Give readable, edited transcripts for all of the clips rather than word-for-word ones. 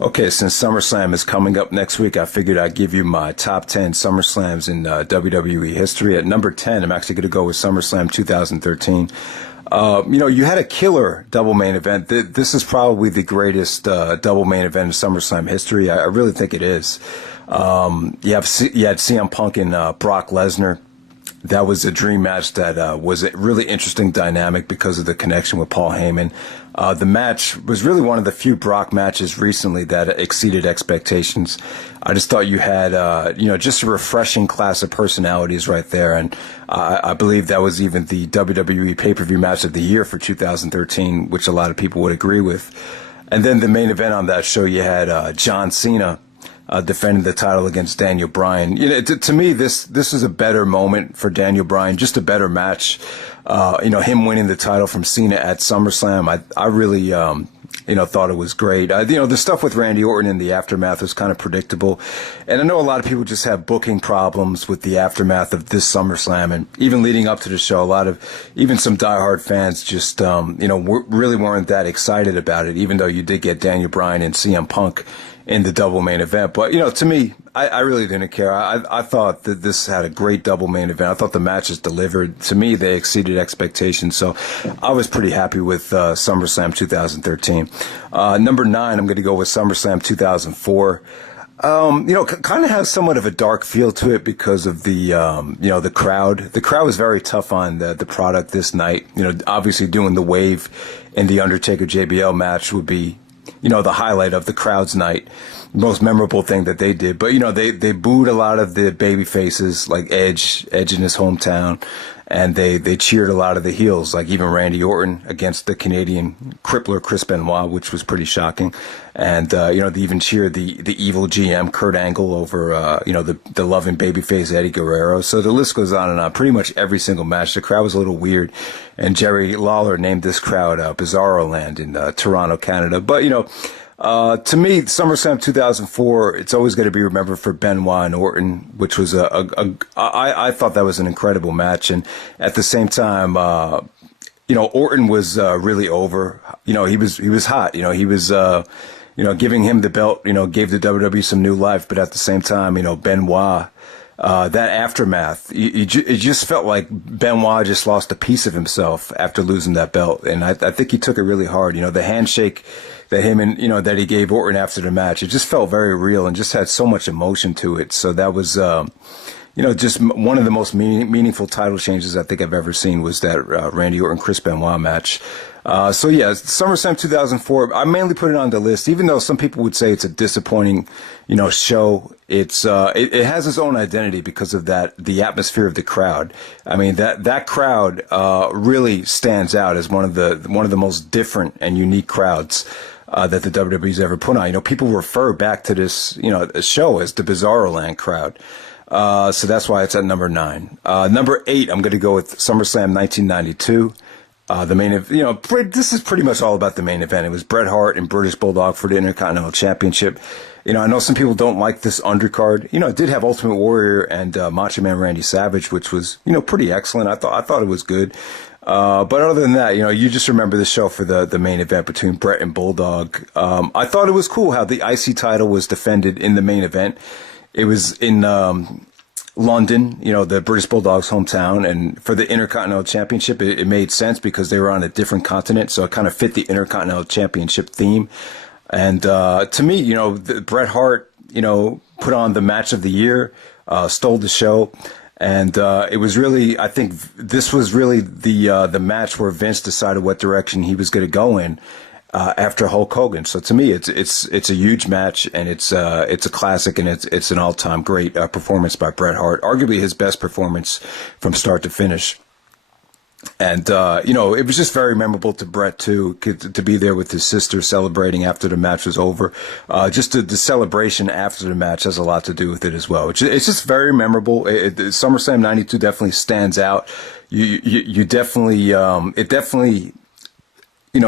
Okay, since SummerSlam is coming up next week, I figured I'd give you my top 10 SummerSlams in WWE history. At number 10, I'm actually going to go with SummerSlam 2013. You had a killer double main event. This is probably the greatest double main event in SummerSlam history. I really think it is. You had CM Punk and Brock Lesnar. That was a dream match that was a really interesting dynamic because of the connection with Paul Heyman. The match was really one of the few Brock matches recently that exceeded expectations. I just thought you had, just a refreshing class of personalities right there. And I believe that was even the WWE pay-per-view match of the year for 2013, which a lot of people would agree with. And then the main event on that show, you had John Cena defending the title against Daniel Bryan. To me, this is a better moment for Daniel Bryan, just a better match. Him winning the title from Cena at SummerSlam, I really, thought it was great. The stuff with Randy Orton in the aftermath was kind of predictable. And I know a lot of people just have booking problems with the aftermath of this SummerSlam. And even leading up to the show, even some diehard fans just, really weren't that excited about it, even though you did get Daniel Bryan and CM Punk in the double main event. But, to me, I really didn't care. I thought that this had a great double main event. I thought the matches delivered. To me, they exceeded expectations. So I was pretty happy with SummerSlam 2013. Number 9, I'm going to go with SummerSlam 2004. Kind of has somewhat of a dark feel to it because of the crowd. The crowd was very tough on the product this night. Obviously doing the wave in the Undertaker JBL match would be, the highlight of the crowd's night, most memorable thing that they did. But, they booed a lot of the baby faces, like Edge in his hometown, and they cheered a lot of the heels, like even Randy Orton against the Canadian crippler Chris Benoit, which was pretty shocking. And, they even cheered the evil GM Kurt Angle over, the loving babyface Eddie Guerrero. So the list goes on and on. Pretty much every single match. The crowd was a little weird. And Jerry Lawler named this crowd Bizarro Land in Toronto, Canada. But, to me, SummerSlam 2004, it's always going to be remembered for Benoit and Orton, which was I thought that was an incredible match. And at the same time, Orton was really over. He was hot. He was giving him the belt, gave the WWE some new life. But at the same time, Benoit, that aftermath, it just felt like Benoit just lost a piece of himself after losing that belt. And I think he took it really hard. The handshake that him and, that he gave Orton after the match, it just felt very real and just had so much emotion to it. So that was, just one of the most meaningful title changes I think I've ever seen was that Randy Orton Chris Benoit match. SummerSlam 2004, I mainly put it on the list, even though some people would say it's a disappointing, show. It has its own identity because of the atmosphere of the crowd. I mean, that crowd, really stands out as one of the most different and unique crowds that the WWE's ever put on. People refer back to this, show as the Bizarro Land crowd. So that's why it's at number 9. Number 8, I'm going to go with SummerSlam 1992. The main event, this is pretty much all about the main event. It was Bret Hart and British Bulldog for the Intercontinental Championship. I know some people don't like this undercard. It did have Ultimate Warrior and Macho Man Randy Savage, which was, pretty excellent. I thought it was good. But other than that, you just remember the show for the main event between Bret and Bulldog. I thought it was cool how the IC title was defended in the main event. It was in London, the British Bulldogs' hometown, and for the Intercontinental Championship, it made sense because they were on a different continent, so it kind of fit the Intercontinental Championship theme. And to me, Bret Hart, put on the match of the year, stole the show. And it was really, I think this was really the match where Vince decided what direction he was going to go in after Hulk Hogan. So to me, it's a huge match, and it's a classic, and it's an all-time great performance by Bret Hart, arguably his best performance from start to finish. And, it was just very memorable to Bret, too, to be there with his sister celebrating after the match was over. Just the celebration after the match has a lot to do with it as well. It's just very memorable. SummerSlam 92 definitely stands out. You definitely, it definitely,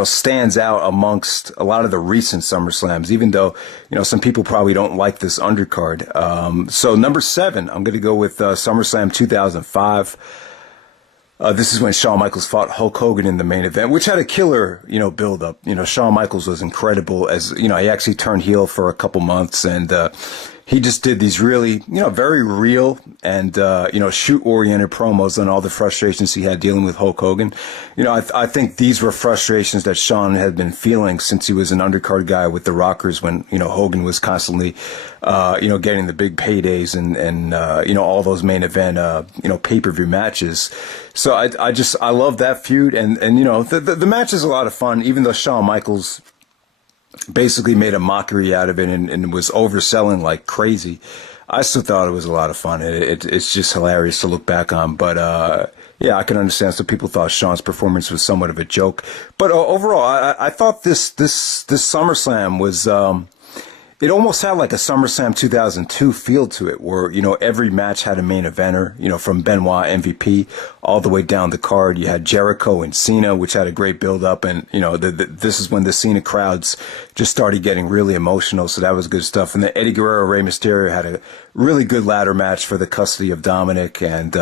stands out amongst a lot of the recent SummerSlams, even though, some people probably don't like this undercard. So number 7, I'm going to go with SummerSlam 2005. This is when Shawn Michaels fought Hulk Hogan in the main event, which had a killer, build up. Shawn Michaels was incredible as, he actually turned heel for a couple months, and he just did these really, very real and, shoot-oriented promos on all the frustrations he had dealing with Hulk Hogan. I think these were frustrations that Shawn had been feeling since he was an undercard guy with the Rockers when, Hogan was constantly, getting the big paydays and all those main event, pay-per-view matches. So I love that feud. And the match is a lot of fun, even though Shawn Michaels basically made a mockery out of it and was overselling like crazy. I still thought it was a lot of fun. It's just hilarious to look back on. But yeah, I can understand. So people thought Shawn's performance was somewhat of a joke. But overall, I thought this SummerSlam was it almost had like a SummerSlam 2002 feel to it, where, every match had a main eventer, from Benoit MVP all the way down the card. You had Jericho and Cena, which had a great build up. And, this is when the Cena crowds just started getting really emotional. So that was good stuff. And then Eddie Guerrero, Rey Mysterio had a really good ladder match for the custody of Dominic. And,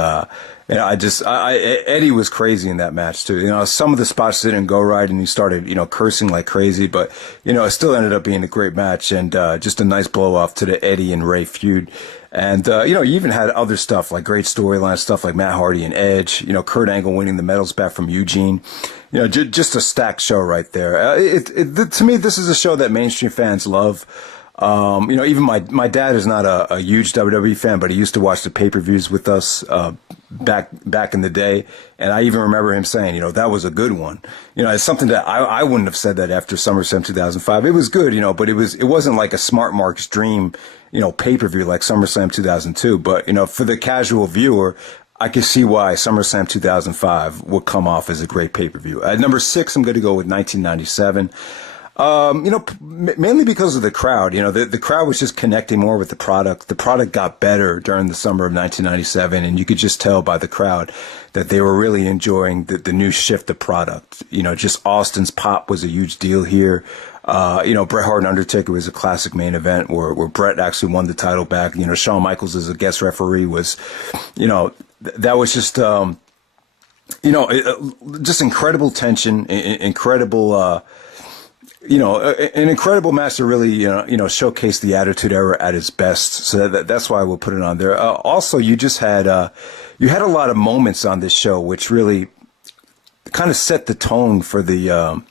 Eddie was crazy in that match too. Some of the spots didn't go right and he started, cursing like crazy, but, it still ended up being a great match and, just a nice blow off to the Eddie and Ray feud. And, you even had other stuff like great storyline stuff like Matt Hardy and Edge, Kurt Angle winning the medals back from Eugene. Just a stacked show right there. To me, this is a show that mainstream fans love. Even my dad is not a huge WWE fan, but he used to watch the pay-per-views with us, back in the day. And I even remember him saying, that was a good one. It's something that I wouldn't have said that after SummerSlam 2005. It was good, but it wasn't like a Smart Mark's dream, pay-per-view like SummerSlam 2002. But, for the casual viewer, I can see why SummerSlam 2005 would come off as a great pay-per-view. At number 6, I'm going to go with 1997. Mainly because of the crowd. The crowd was just connecting more with the product. The product got better during the summer of 1997, and you could just tell by the crowd that they were really enjoying the new shift of product. Just Austin's pop was a huge deal here. Bret Hart and Undertaker was a classic main event where Bret actually won the title back. Shawn Michaels as a guest referee was, that was just, just incredible tension, incredible, an incredible match to really, showcase the Attitude Era at its best. So that's why we'll put it on there. Also, you just had, you had a lot of moments on this show which really kind of set the tone for the,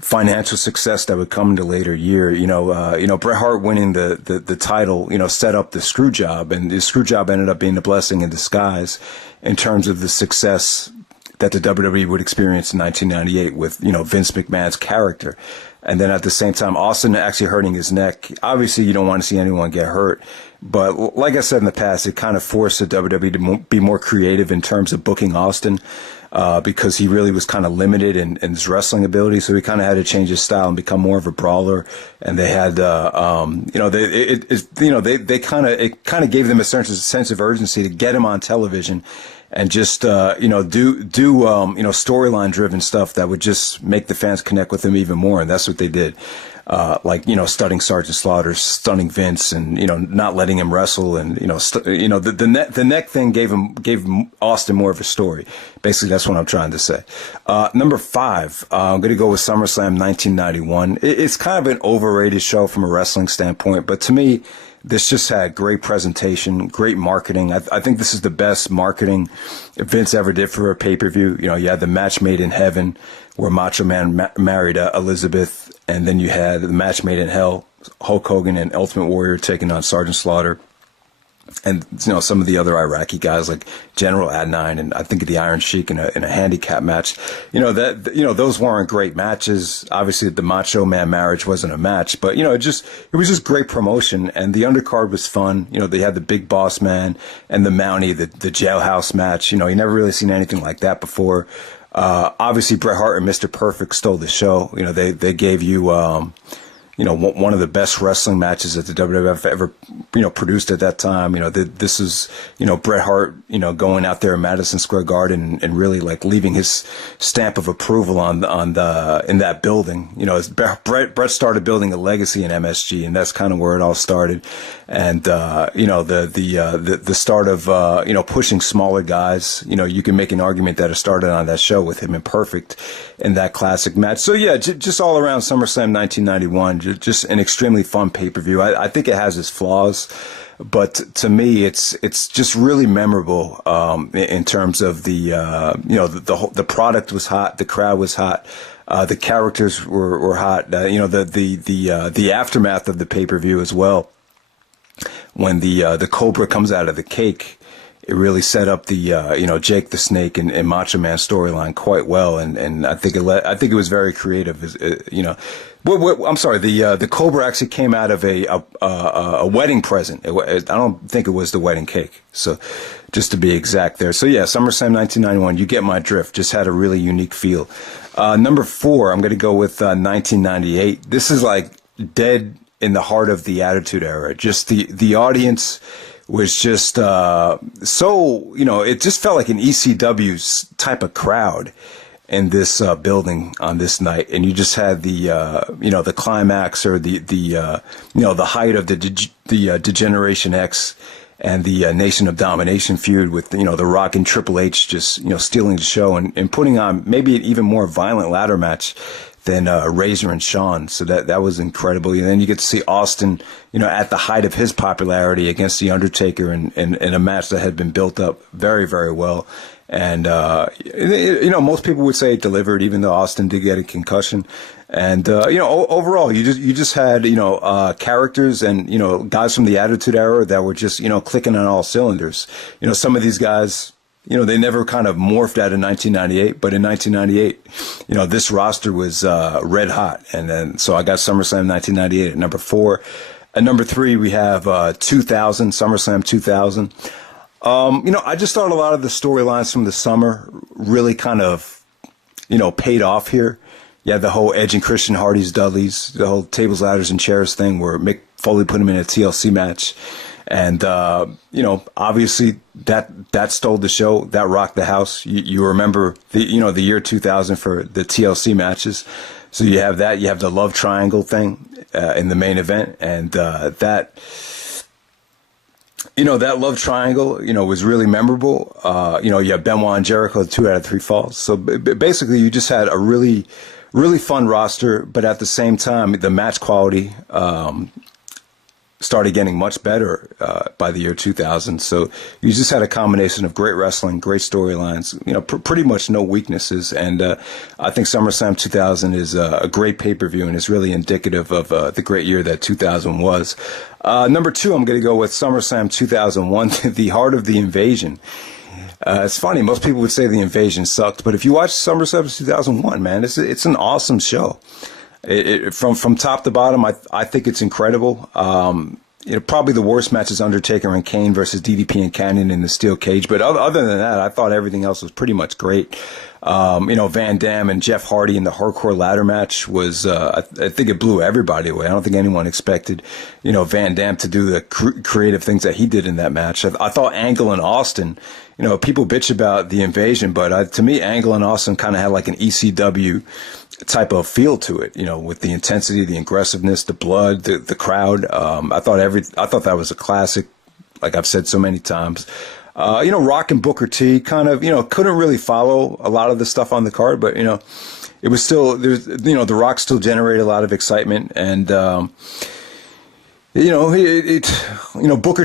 financial success that would come in the later year. Bret Hart winning the title, set up the screw job, and the screw job ended up being a blessing in disguise in terms of the success that the WWE would experience in 1998 with, Vince McMahon's character. And then at the same time, Austin actually hurting his neck. Obviously, you don't want to see anyone get hurt. But like I said in the past, it kind of forced the WWE to be more creative in terms of booking Austin, because he really was kind of limited in his wrestling ability. So he kind of had to change his style and become more of a brawler. And they had, they kind of gave them a certain sense of urgency to get him on television and just, do storyline driven stuff that would just make the fans connect with him even more. And that's what they did. Stunning Sergeant Slaughter, stunning Vince, and, not letting him wrestle. And, the neck thing gave Austin more of a story. Basically, that's what I'm trying to say. Number 5, I'm going to go with SummerSlam 1991. It's kind of an overrated show from a wrestling standpoint, but to me, this just had great presentation, great marketing. I think this is the best marketing Vince ever did for a pay-per-view. You had the match made in heaven where Macho Man married Elizabeth, and then you had the match made in hell, Hulk Hogan and Ultimate Warrior taking on Sergeant Slaughter. And, some of the other Iraqi guys like General Adnan and I think the Iron Sheik in a handicap match, those weren't great matches. Obviously the Macho Man marriage wasn't a match, but, it was just great promotion, and the undercard was fun. They had the Big Boss Man and the Mountie, the jailhouse match. You never really seen anything like that before. Obviously Bret Hart and Mr. Perfect stole the show. They gave you, one of the best wrestling matches that the WWF ever, produced at that time. This is, Bret Hart, going out there in Madison Square Garden and really like leaving his stamp of approval in that building. Bret started building a legacy in MSG, and that's kind of where it all started. And, the start of, pushing smaller guys. You can make an argument that it started on that show with him and Perfect in that classic match. So yeah, just all around SummerSlam 1991, just an extremely fun pay-per-view. I think it has its flaws, but to me, it's just really memorable, in terms of the product was hot, the crowd was hot. The characters were hot. The aftermath of the pay-per-view as well. When the Cobra comes out of the cake, it really set up the Jake the Snake and Macho Man storyline quite well, and I think it was very creative. I'm sorry, the Cobra actually came out of a wedding present. I don't think it was the wedding cake. So just to be exact there. So yeah, SummerSlam 1991. You get my drift. Just had a really unique feel. Number 4, I'm going to go with 1998. This is like dead in the heart of the Attitude Era. Just the audience was just it just felt like an ECW type of crowd in this building on this night, and you just had the climax or the height of the Degeneration X and the Nation of Domination feud with The Rock and Triple H just stealing the show and putting on maybe an even more violent ladder match than Razor and Shawn. So that was incredible. And then you get to see Austin, at the height of his popularity against The Undertaker in a match that had been built up very, very well. And, most people would say it delivered, even though Austin did get a concussion. And, overall, you just had, characters and, guys from the Attitude Era that were just, clicking on all cylinders. Some of these guys, they never kind of morphed out in 1998, but in 1998, this roster was red hot. And then, so I got SummerSlam 1998 at number 4. At number 3, we have 2000, SummerSlam 2000. I just thought a lot of the storylines from the summer really kind of, paid off here. You had the whole Edge and Christian Hardy's Dudleys, the whole tables, ladders, and chairs thing where Mick Foley put him in a TLC match. And, obviously that stole the show. That rocked the house. You remember the year 2000 for the TLC matches. So you have that. You have the love triangle thing in the main event. And that love triangle, was really memorable. You have Benoit and Jericho, 2 out of 3 falls. So basically you just had a really, really fun roster. But at the same time, the match quality started getting much better by the year 2000. So you just had a combination of great wrestling, great storylines, pretty much no weaknesses. And I think SummerSlam 2000 is a great pay-per-view, and it's really indicative of the great year that 2000 was. Number 2, I'm going to go with SummerSlam 2001, The Heart of the Invasion. It's funny, most people would say the Invasion sucked, but if you watch SummerSlam 2001, man, it's an awesome show. From top to bottom, I think it's incredible. Probably the worst match is Undertaker and Kane versus DDP and Canyon in the steel cage. But other than that, I thought everything else was pretty much great. Van Dam and Jeff Hardy in the hardcore ladder match was, I think it blew everybody away. I don't think anyone expected, Van Dam to do the creative things that he did in that match. I thought Angle and Austin, people bitch about the Invasion, but to me, Angle and Austin kind of had like an ECW type of feel to it, with the intensity, the aggressiveness, the blood, the crowd. I thought that was a classic, like I've said so many times. Rock and Booker T kind of, couldn't really follow a lot of the stuff on the card, but, it was still, the Rock still generated a lot of excitement. And, Booker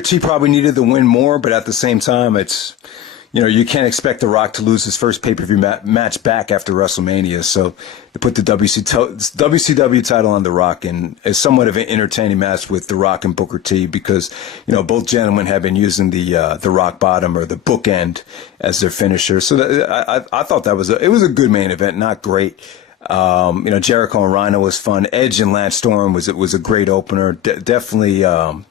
T probably needed the win more, but at the same time, it's, you can't expect The Rock to lose his first pay-per-view match back after WrestleMania. So they put the WCW title on The Rock, and it's somewhat of an entertaining match with The Rock and Booker T because, both gentlemen have been using the Rock Bottom or the bookend as their finisher. So I thought it was a good main event, not great. Jericho and Rhino was fun. Edge and Lance Storm was a great opener. Definitely, kind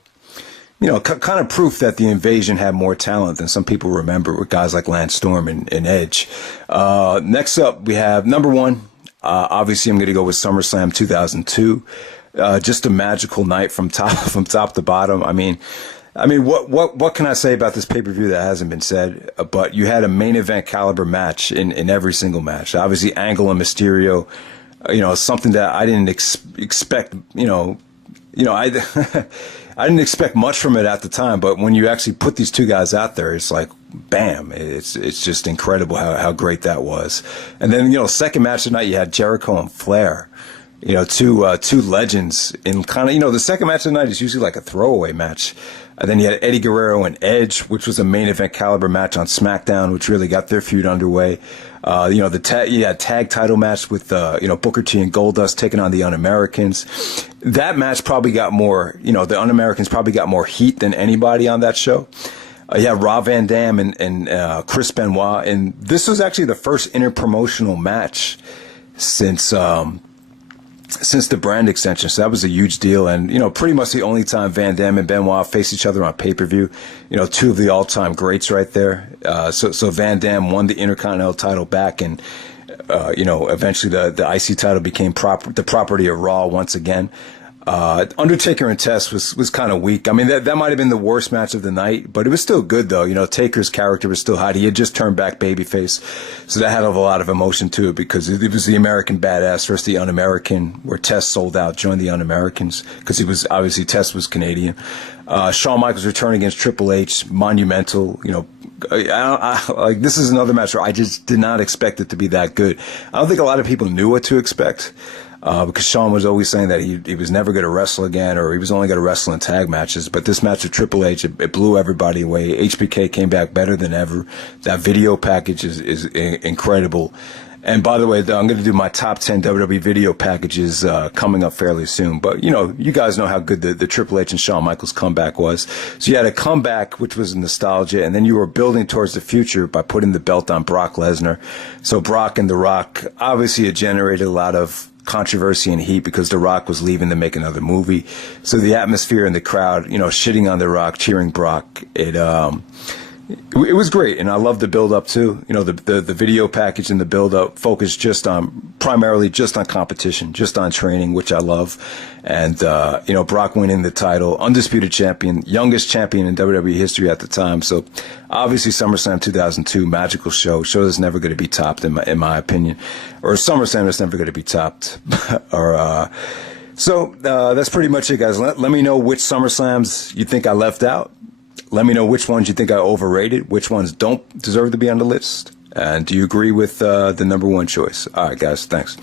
of proof that the Invasion had more talent than some people remember with guys like Lance Storm and Edge. Next up, we have number 1. Obviously, I'm going to go with SummerSlam 2002. Just a magical night from top to bottom. What can I say about this pay-per-view that hasn't been said? But you had a main event caliber match in every single match. Obviously, Angle and Mysterio, something that I didn't expect. I I didn't expect much from it at the time. But when you actually put these two guys out there, it's like, bam! It's just incredible how great that was. And then second match of the night, you had Jericho and Flair. Two legends in kind of, the second match of the night is usually like a throwaway match. And then you had Eddie Guerrero and Edge, which was a main event caliber match on SmackDown, which really got their feud underway. You had tag title match with, Booker T and Goldust taking on the Un-Americans. That match probably got more, the Un-Americans probably got more heat than anybody on that show. You had Rob Van Dam and Chris Benoit. And this was actually the first interpromotional match since the brand extension. So that was a huge deal. And, pretty much the only time Van Dam and Benoit faced each other on pay-per-view, two of the all-time greats right there. So Van Dam won the Intercontinental title back, and, eventually the IC title became the property of Raw once again. Undertaker and Test was kind of weak. I mean, that might have been the worst match of the night, but it was still good though. Taker's character was still hot. He had just turned back babyface, so that had a lot of emotion to it because it was the American badass versus the Un-American, where Test sold out, joined the Un-Americans because Test was Canadian. Shawn Michaels' return against Triple H, monumental. This is another match where I just did not expect it to be that good. I don't think a lot of people knew what to expect. Because Shawn was always saying that he was never going to wrestle again, or he was only going to wrestle in tag matches. But this match with Triple H, it blew everybody away. HBK came back better than ever. That video package is incredible. And by the way, I'm going to do my top 10 WWE video packages coming up fairly soon. But, you guys know how good the Triple H and Shawn Michaels comeback was. So you had a comeback, which was nostalgia, and then you were building towards the future by putting the belt on Brock Lesnar. So Brock and The Rock, obviously it generated a lot of controversy and heat because The Rock was leaving to make another movie. So the atmosphere in the crowd, shitting on The Rock, cheering Brock, it was great. And I love the build up too. The video package and the build up focused primarily just on competition, just on training, which I love. And, Brock winning the title, undisputed champion, youngest champion in WWE history at the time. So obviously SummerSlam 2002, magical show that's never going to be topped in my opinion, or SummerSlam that's never going to be topped. So that's pretty much it, guys. Let me know which SummerSlams you think I left out. Let me know which ones you think I overrated, which ones don't deserve to be on the list. And do you agree with the number one choice? All right, guys, thanks.